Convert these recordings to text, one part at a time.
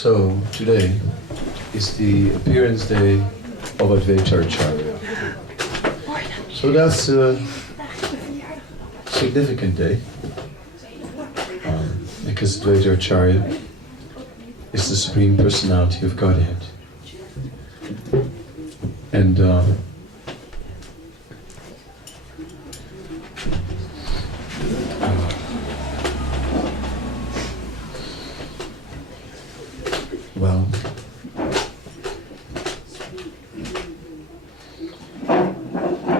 So today is the appearance day of Advaita Acharya. So that's a significant day because Advaita Acharya is the Supreme Personality of Godhead. And well,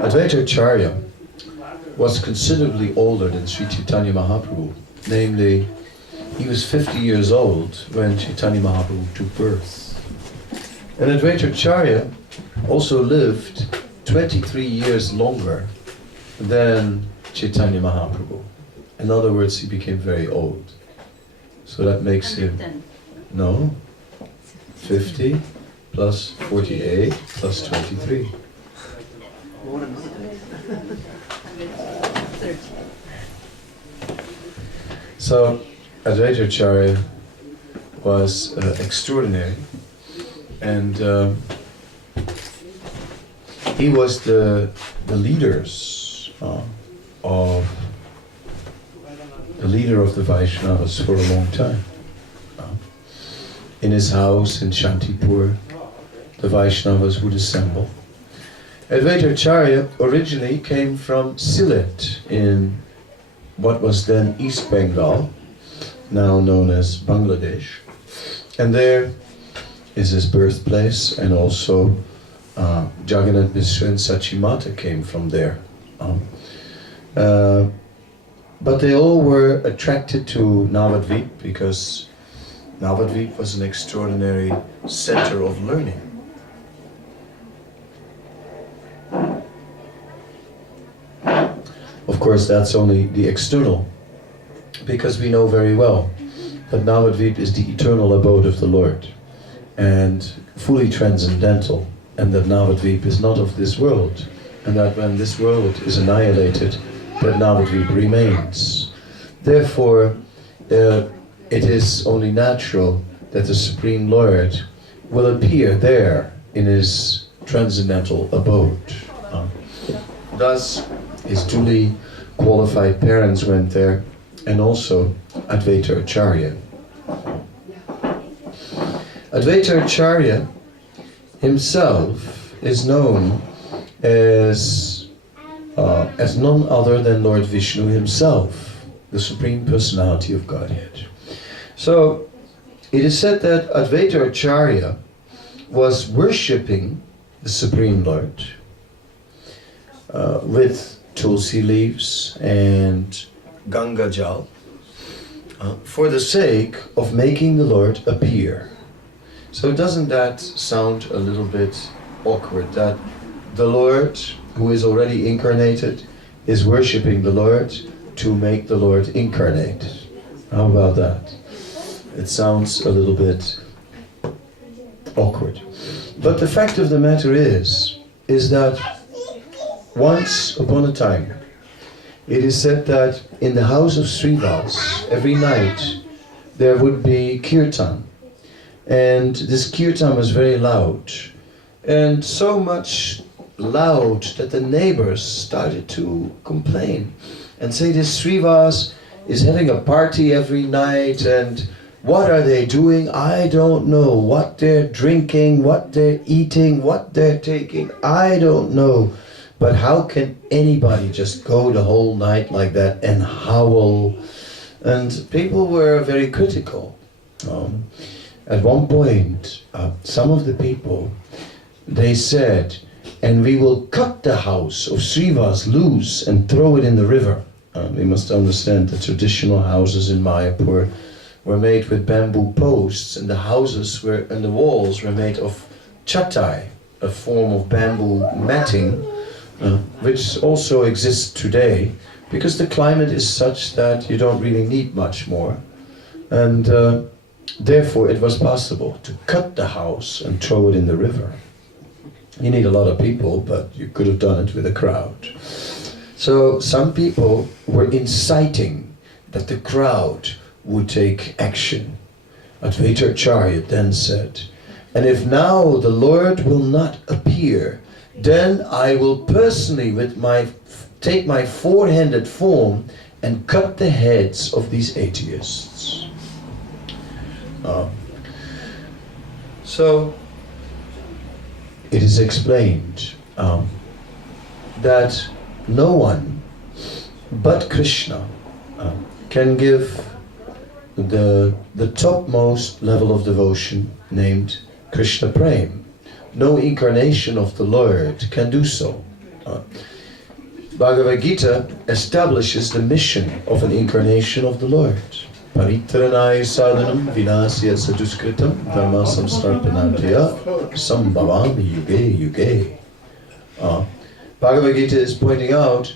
Advaita Acharya was considerably older than Sri Chaitanya Mahaprabhu. Namely, he was 50 years old when Chaitanya Mahaprabhu took birth. And Advaita Acharya also lived 23 years longer than Chaitanya Mahaprabhu. In other words, he became very old. So that makes him, no, 50 plus 48 plus 23. So Advaita Acharya was extraordinary, and he was the leader of the Vaishnavas for a long time. In his house in Shantipur, the Vaishnavas would assemble. Advaita Acharya originally came from Sylhet in what was then East Bengal, now known as Bangladesh. And there is his birthplace, and also Jagannath Mishra and Sachimata came from there. But they all were attracted to Navadvip because Navadvip was an extraordinary center of learning. Of course, that's only the external, because we know very well that Navadvip is the eternal abode of the Lord and fully transcendental, and that Navadvip is not of this world, and that when this world is annihilated, that Navadvip remains. Therefore, it is only natural that the Supreme Lord will appear there in his transcendental abode. Thus, his duly qualified parents went there, and also Advaita Acharya. Advaita Acharya himself is known as none other than Lord Vishnu himself, the Supreme Personality of Godhead. So it is said that Advaita Acharya was worshipping the Supreme Lord with tulsi leaves and Ganga Jal for the sake of making the Lord appear. So doesn't that sound a little bit awkward, that the Lord, who is already incarnated, is worshipping the Lord to make the Lord incarnate? How about that? It sounds a little bit awkward. But the fact of the matter is that once upon a time, it is said that in the house of Srivas, every night, there would be kirtan. And this kirtan was very loud. And so much loud that the neighbors started to complain and say, this Srivas is having a party every night, and what are they doing? I don't know. What they're drinking, what they're eating, what they're taking, I don't know. But how can anybody just go the whole night like that and howl? And people were very critical. At one point, some of the people, they said, and we will cut the house of Srivas loose and throw it in the river. We must understand the traditional houses in Mayapur were made with bamboo posts, and the houses were, and the walls were made of chatai, a form of bamboo matting, which also exists today, because the climate is such that you don't really need much more. And therefore it was possible to cut the house and throw it in the river. You need a lot of people, but you could have done it with a crowd. So some people were inciting that the crowd would take action Advaita Acharya then said, and if now the Lord will not appear, then I will personally take my four-handed form and cut the heads of these atheists. So it is explained that no one but Krishna can give the topmost level of devotion named Krishna Prem. No incarnation of the Lord can do so. Bhagavad Gita establishes the mission of an incarnation of the Lord. Paritranaya sadhanam vinasya saduskritam dharma samstarpanatya sambhavami yuge yuge. Bhagavad Gita is pointing out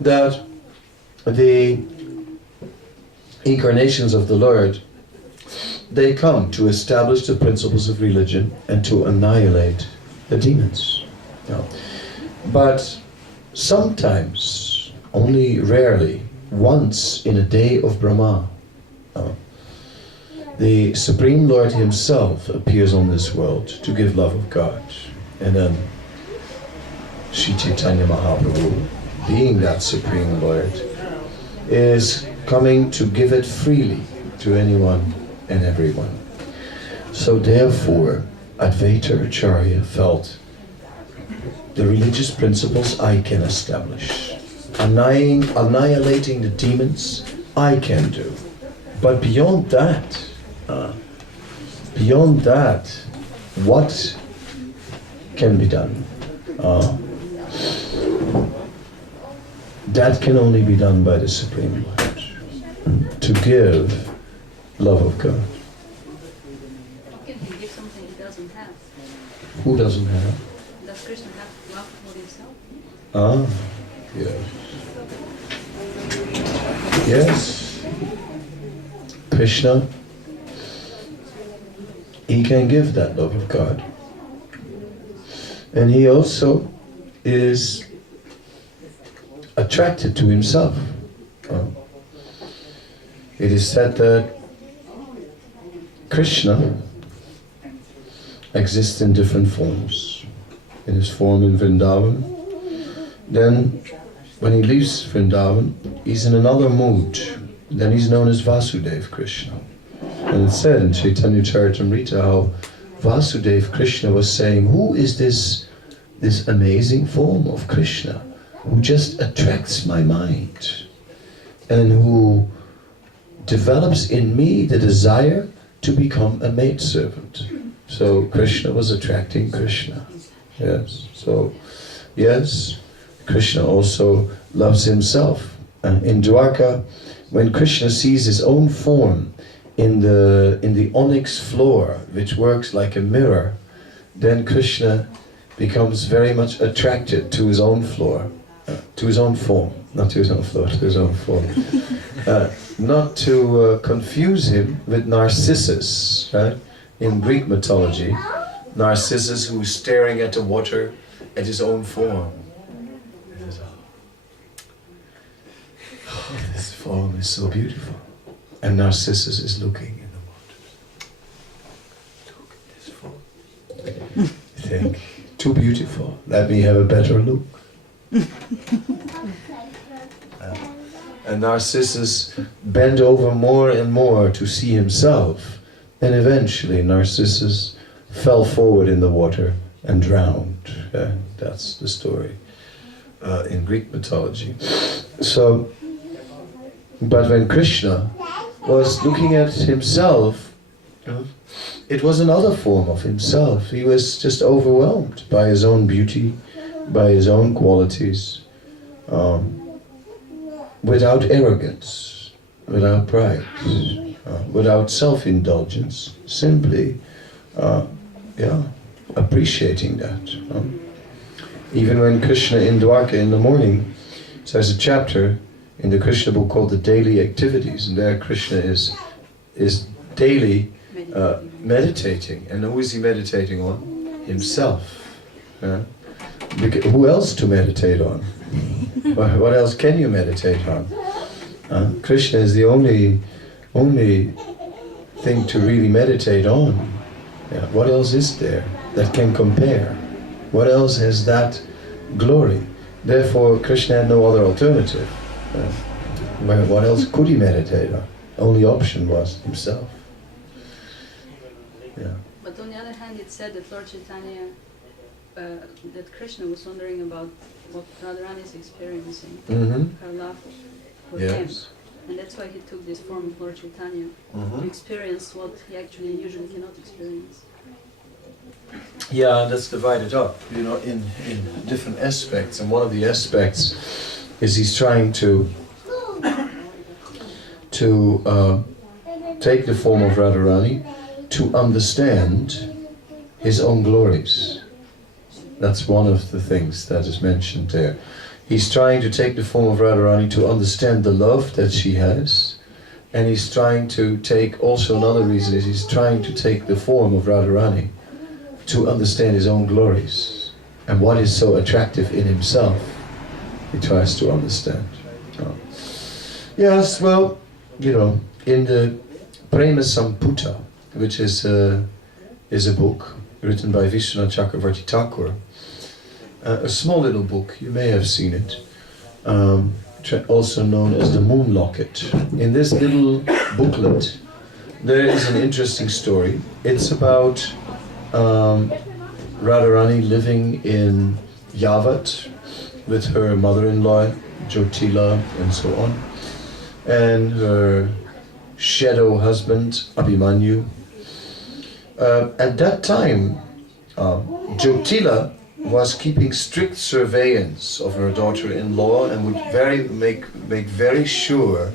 that the incarnations of the Lord, they come to establish the principles of religion and to annihilate the demons. But sometimes, only rarely, once in a day of Brahma, the Supreme Lord Himself appears on this world to give love of God. And then Sri Chaitanya Mahaprabhu, being that Supreme Lord, is coming to give it freely to anyone and everyone. So therefore, Advaita Acharya felt the religious principles I can establish. Annihilating the demons, I can do. But beyond that, what can be done? That can only be done by the Supreme Lord. To give love of God. How can He give something He doesn't have? Who doesn't have? Does Krishna have love for Himself? Ah, yes. Yes. Krishna, He can give that love of God. And He also is attracted to Himself. It is said that Krishna exists in different forms. In His form in Vrindavan. Then, when He leaves Vrindavan, He's in another mood. Then He's known as Vasudeva Krishna. And it's said in Chaitanya Charitamrita how Vasudeva Krishna was saying, who is this amazing form of Krishna who just attracts my mind and who develops in me the desire to become a maidservant. So Krishna was attracting Krishna. Yes. So, yes, Krishna also loves Himself. In Dwarka, when Krishna sees His own form in the onyx floor, which works like a mirror, then Krishna becomes very much attracted to His own floor, to His own form, not to His own floor, to His own form. Not to confuse Him with Narcissus, right? In Greek mythology, Narcissus who is staring at the water at his own form. Oh, this form is so beautiful. And Narcissus is looking in the water. Look at this form. You think, too beautiful, let me have a better look. And Narcissus bent over more and more to see himself, and eventually Narcissus fell forward in the water and drowned. That's the story in Greek mythology. So, but when Krishna was looking at himself, it was another form of himself. He was just overwhelmed by his own beauty, by his own qualities, without arrogance, without pride, without self-indulgence, simply appreciating that. Even when Krishna in Dwarka in the morning, so there's a chapter in the Krishna book called the Daily Activities, and there Krishna is daily meditating. And who is he meditating on? Himself. Because who else to meditate on? What else can you meditate on? Krishna is the only thing to really meditate on. Yeah. What else is there that can compare? What else has that glory? Therefore, Krishna had no other alternative. What else could he meditate on? Only option was himself. Yeah. But on the other hand, it said that Lord Chaitanya, that Krishna was wondering about what Radharani is experiencing, her love for him. And that's why he took this form of Lord Chaitanya, to experience what he actually usually cannot experience. Yeah, that's divided up, in different aspects. And one of the aspects is he's trying to take the form of Radharani to understand his own glories. That's one of the things that is mentioned there. He's trying to take the form of Radharani to understand the love that she has, and he's trying to take, also another reason is he's trying to take the form of Radharani to understand his own glories and what is so attractive in himself. He tries to understand. Yes, well, in the Prema Samputa, which is a book written by Vishwanath Chakravarti Thakur, a small little book, you may have seen it, also known as the Moon Locket. In this little booklet, there is an interesting story. It's about Radharani living in Yavat with her mother-in-law, Jyotila, and so on, and her shadow husband, Abhimanyu. At that time, Jyotila was keeping strict surveillance of her daughter-in-law and would make very sure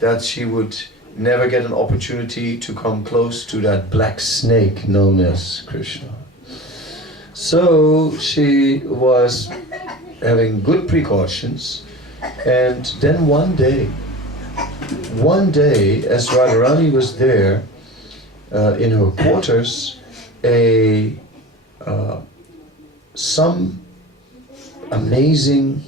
that she would never get an opportunity to come close to that black snake known as Krishna. So she was having good precautions, and then one day, as Radharani was there in her quarters, some amazing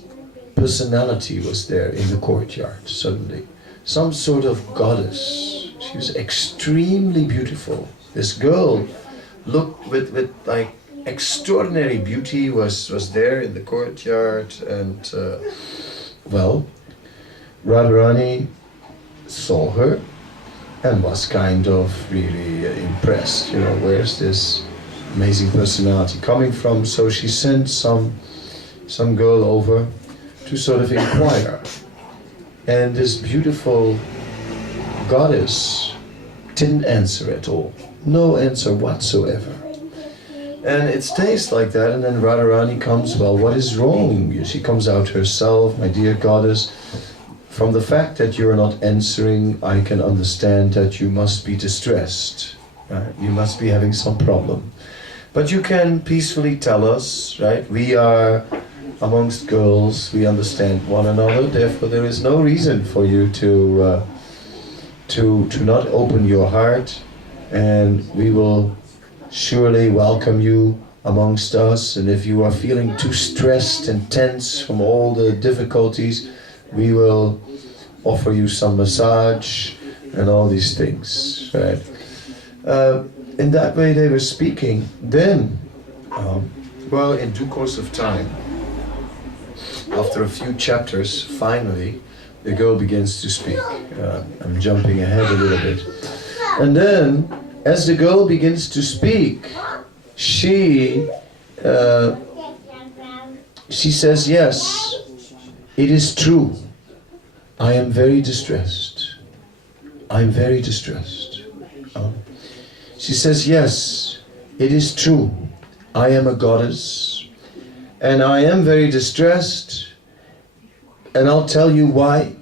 personality was there in the courtyard suddenly. Some sort of goddess. She was extremely beautiful. This girl looked with like extraordinary beauty was there in the courtyard, and Radharani saw her and was kind of really impressed. Where's this amazing personality coming from? So she sent some girl over to sort of inquire. And this beautiful goddess didn't answer at all. No answer whatsoever. And it stays like that, and then Radharani comes, well, what is wrong? She comes out herself, my dear goddess. From the fact that you're not answering, I can understand that you must be distressed. You must be having some problem. But you can peacefully tell us, right? We are amongst girls, we understand one another, therefore there is no reason for you to not open your heart, and we will surely welcome you amongst us. And if you are feeling too stressed and tense from all the difficulties, we will offer you some massage and all these things, right? In that way they were speaking. Then, in due course of time, after a few chapters, finally, the girl begins to speak. I'm jumping ahead a little bit. And then, as the girl begins to speak, she says, yes, it is true. I am very distressed. I am very distressed. She says, yes, it is true. I am a goddess, and I am very distressed, and I'll tell you why